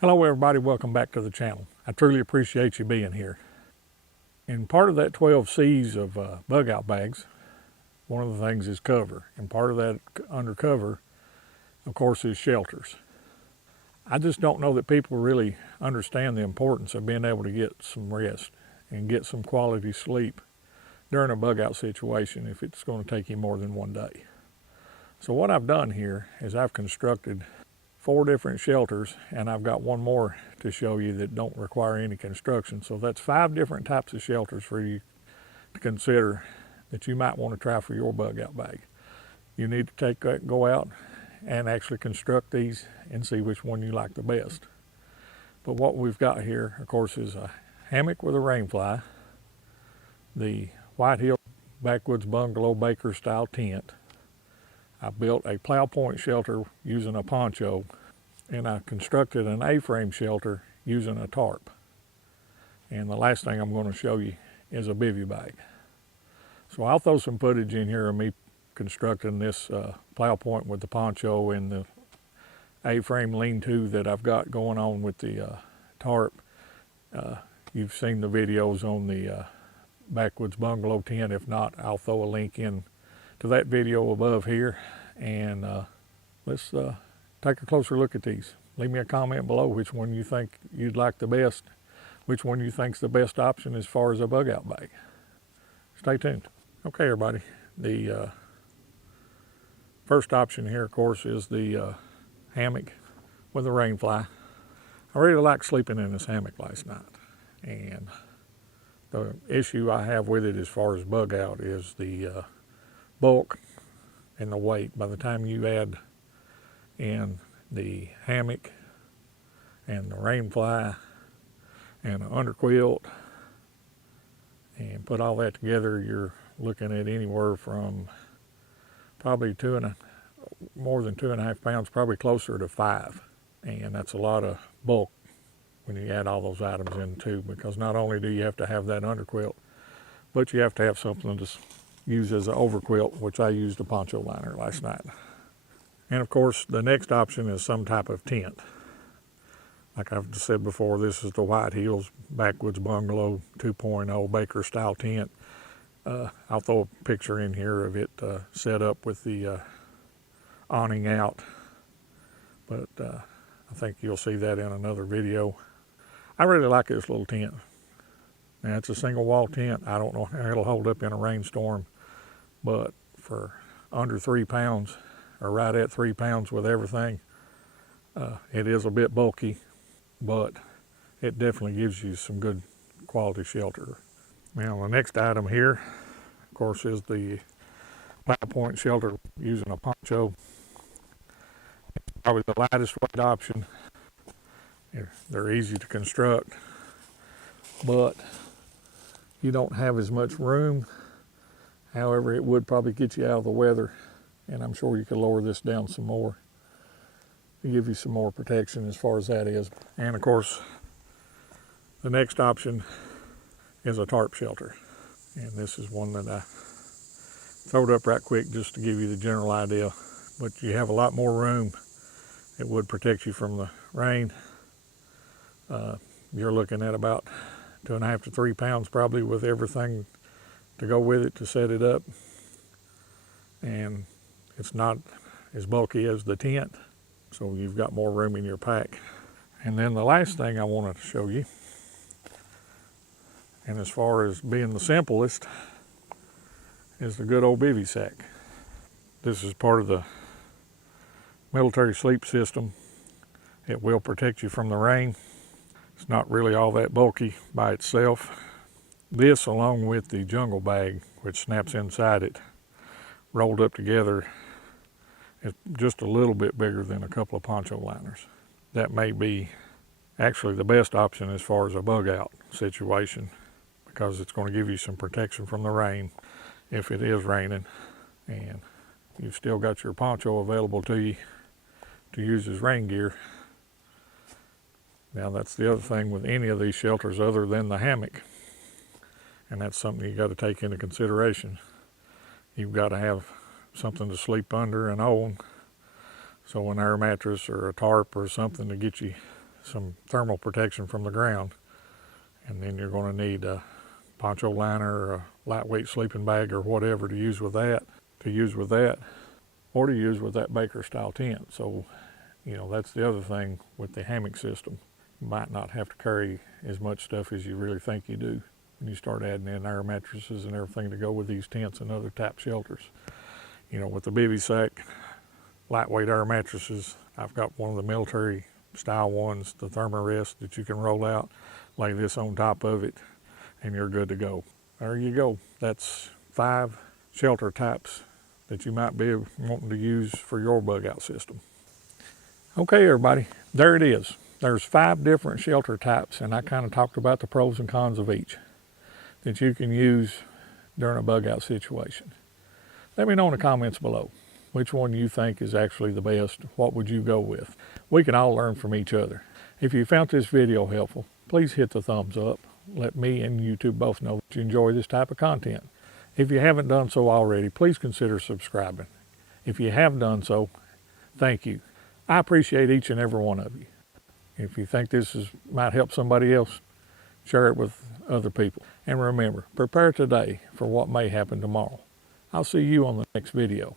Hello everybody, welcome back to the channel. I truly appreciate you being here. In part of that 12 C's of bug out bags, one of the things is cover. And part of that under cover, of course, is shelters. I just don't know that people really understand the importance of being able to get some rest and get some quality sleep during a bug out situation if it's going to take you more than one day. So what I've done here is I've constructed 4 different shelters, and I've got one more to show you that don't require any construction. So that's 5 different types of shelters for you to consider that you might want to try for your bug out bag. You need to go out and actually construct these and see which one you like the best. But what we've got here, of course, is a hammock with a rain fly, the White Hill Backwoods Bungalow Baker style tent. I built a plow point shelter using a poncho, and I constructed an A-frame shelter using a tarp. And the last thing I'm going to show you is a bivy bag. So I'll throw some footage in here of me constructing this plow point with the poncho and the A-frame lean-to that I've got going on with the tarp. You've seen the videos on the Backwoods Bungalow tent. If not, I'll throw a link in to that video above here, and let's take a closer look at these. Leave me a comment below which one you think you'd like the best, which one you think's the best option as far as a bug out bag. Stay tuned. Okay everybody, the first option here of course is the hammock with a rain fly. I really liked sleeping in this hammock last night, and the issue I have with it as far as bug out is the bulk and the weight. By the time you add in the hammock and the rain fly and an underquilt and put all that together, you're looking at anywhere from probably more than 2.5 pounds, probably closer to 5. And that's a lot of bulk when you add all those items in too, because not only do you have to have that underquilt, but you have to have something to use as an overquilt, which I used a poncho liner last night. And of course, the next option is some type of tent. Like I've said before, this is the White Hills Backwoods Bungalow 2.0 Baker style tent. I'll throw a picture in here of it set up with the awning out, but I think you'll see that in another video. I really like this little tent. Now, it's a single wall tent. I don't know how it'll hold up in a rainstorm, but for under 3 pounds, or right at 3 pounds with everything, it is a bit bulky, but it definitely gives you some good quality shelter. Now, the next item here, of course, is the plow point shelter using a poncho. It's probably the lightest weight option. They're easy to construct, but you don't have as much room. However, it would probably get you out of the weather, and I'm sure you could lower this down some more to give you some more protection as far as that is. And of course, the next option is a tarp shelter. And this is one that I throw it up right quick just to give you the general idea. But you have a lot more room. It would protect you from the rain. You're looking at about 2.5 to 3 pounds probably with everything to go with it to set it up. And it's not as bulky as the tent, so you've got more room in your pack. And then the last thing I wanted to show you, and as far as being the simplest, is the good old bivy sack. This is part of the military sleep system. It will protect you from the rain. It's not really all that bulky by itself. This, along with the jungle bag, which snaps inside it, rolled up together, is just a little bit bigger than a couple of poncho liners. That may be actually the best option as far as a bug out situation, because it's going to give you some protection from the rain if it is raining, and you've still got your poncho available to you to use as rain gear. Now, that's the other thing with any of these shelters other than the hammock, and that's something you got to take into consideration. You've got to have something to sleep under and on. So an air mattress or a tarp or something to get you some thermal protection from the ground. And then you're going to need a poncho liner or a lightweight sleeping bag or whatever to use with that, or to use with that Baker style tent. So, you know, that's the other thing with the hammock system. You might not have to carry as much stuff as you really think you do when you start adding in air mattresses and everything to go with these tents and other type shelters. You know, with the bivy sack, lightweight air mattresses, I've got one of the military style ones, the Thermarest, that you can roll out, lay this on top of it, and you're good to go. There you go. That's 5 shelter types that you might be wanting to use for your bug out system. Okay, everybody, there it is. There's 5 different shelter types, and I kind of talked about the pros and cons of each that you can use during a bug out situation. Let me know in the comments below which one you think is actually the best. What would you go with? We can all learn from each other. If you found this video helpful, please hit the thumbs up. Let me and YouTube both know that you enjoy this type of content. If you haven't done so already, please consider subscribing. If you have done so, thank you. I appreciate each and every one of you. If you think this might help somebody else, share it with other people. And remember, prepare today for what may happen tomorrow. I'll see you on the next video.